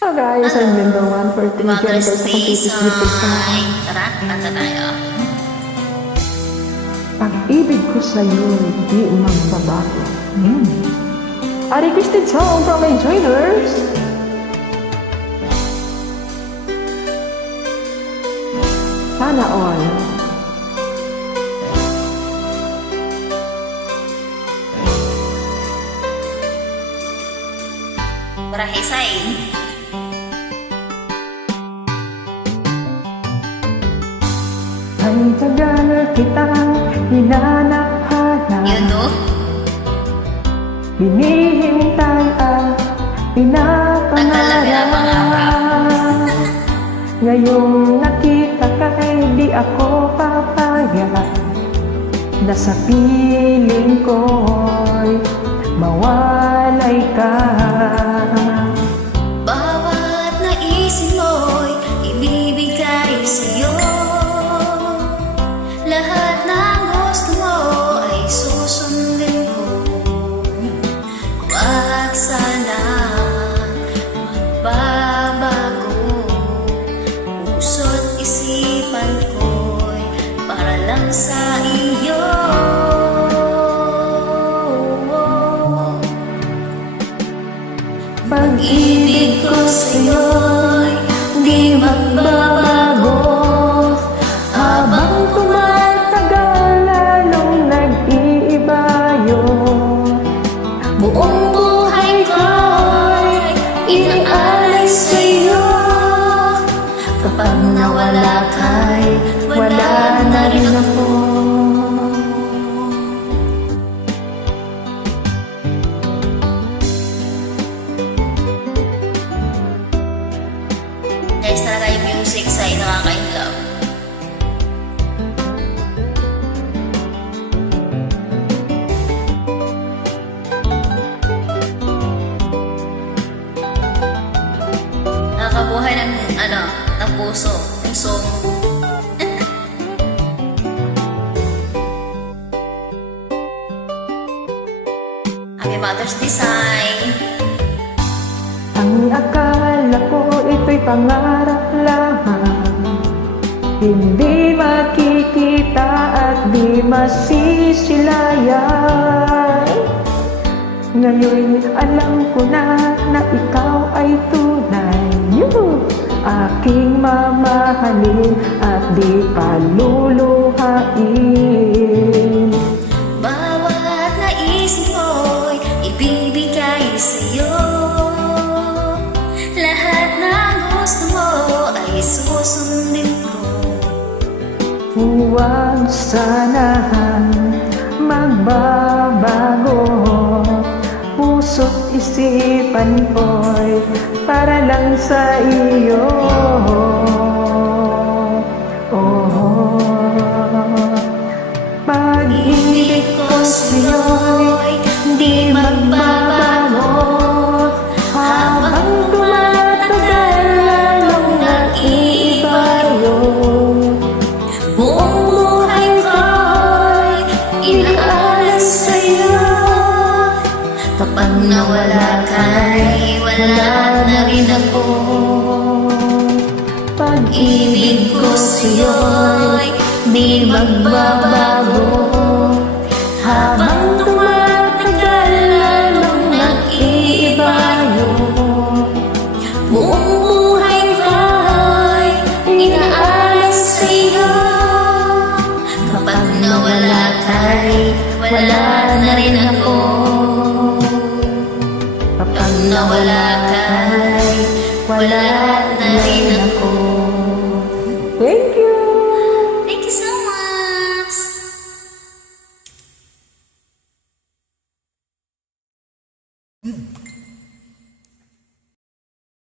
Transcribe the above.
Hello guys, I'm Linda One for today's Mother's sa Day Completed Beautiful Song. sign. Tara, kanta tayo. Pag-ibig ko sa'yo, di magbabago. A requested song from my joiners. Sana all. Barahisay. Ay tagal kitang hinanap-hanap, You know? hinihintay at pinapangarap. Ngayong nakita ka'y di ako papayag na sa piling ko'y mawalay ka. Bawat naisin mo'y ibibigay sa'yo. Lahat ng gusto mo ay susundin ko. Huwag sana magbabago. Puso't isipan ko'y para lang sa iyo. Pag-ibig ko sa'yo'y di magbabago. Habang tumatagal, lalong nag-iiba yun. Buong buhay ko'y inaalay sa'yo. Kapag nawala ka'y wala na rin ako. Guys, talaga yung music sa'yo nakaka-inlove. Nakakabuhay ng ng puso, ng song. Happy Mother's Day sign. Ang akala ko ito'y pangarap lamang, hindi makikita at di masisilayan. Ngayon alam ko na ikaw ay tunay, aking mamahalin at di paluluhain. Bawat naisip mo'y ibibigay sa'yo. Lahat ng gusto mo ay susundin ko. Huwag sana magbabago. Puso't isipan ko'y para lang sa iyo. Pag-ibig ko sa'yo'y di magbabago. Habang tumatagal, lalong nag-iiba yun. Buong buhay ko'y inaalas sa'yo. Kapag nawala ka'y wala na rin ako. Pag-ibig ko sa'yo'y di magbabago. Habang tumatagal, lalong nag-iiba yun. Buong buhay ko'y inaalas sa'yo. Kapag nawala ka'y wala na rin ako. Kapag nawala ka'y wala